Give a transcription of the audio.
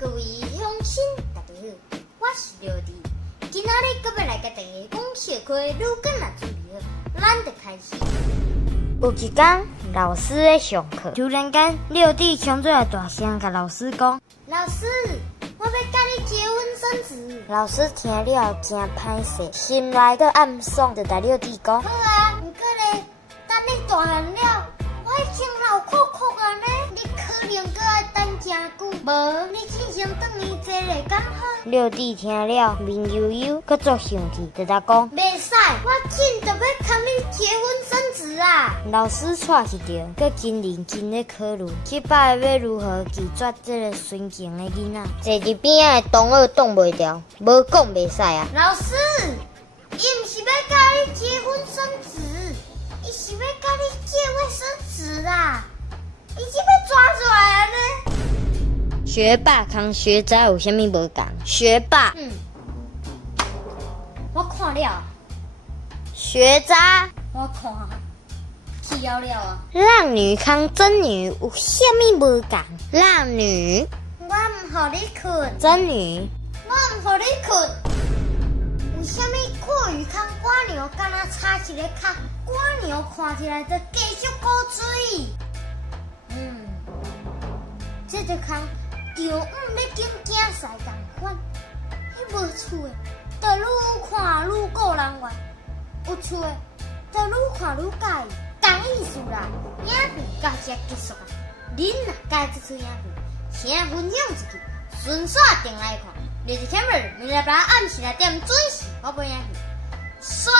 各位乡亲，大家好，我是廖弟。今仔日搁要来甲大家讲小可如果若注意好，咱就开始。有一天，老师在上课，突然间，廖弟冲出来大声甲老师讲：“老师，我要甲你结婚生子。”老师听了真歹势，心内搁暗爽，就甲廖弟讲：“好啊，不过咧，等你大汉了，我已经老酷酷啊呢，你可能搁爱等真久，无你真想等伊坐咧敢好？”廖弟听了，面悠悠，搁足生气，就甲讲：“袂使，我真着要甲你结婚生子啊！”老师带去着，搁真认真咧考虑，这摆要如何拒绝这个纯情的囡仔。坐伫边仔的同学挡袂牢，无讲袂使啊！老师，伊毋是要甲你结婚生子，伊是要甲你借卫生纸啦！伊是要抓出来啊呢！学霸跟学渣有啥物无共？学霸，我看了。学渣，我看去了了啊。浪女跟真女有啥物无共？浪女，我唔互你困。真女，我唔互你困。有啥物阔鱼跟瓜牛敢若差一个脚？瓜牛看起来就继续古水。这个空着要紧竞赛同款，迄无厝的，就愈看愈顾人怨；有厝的，就愈看愈介意。同意思啦，影片到这结束啊！恁若介这出影片，请分享出去，顺续订来看。就是前面明日暗时来点准时，我播影片，刷。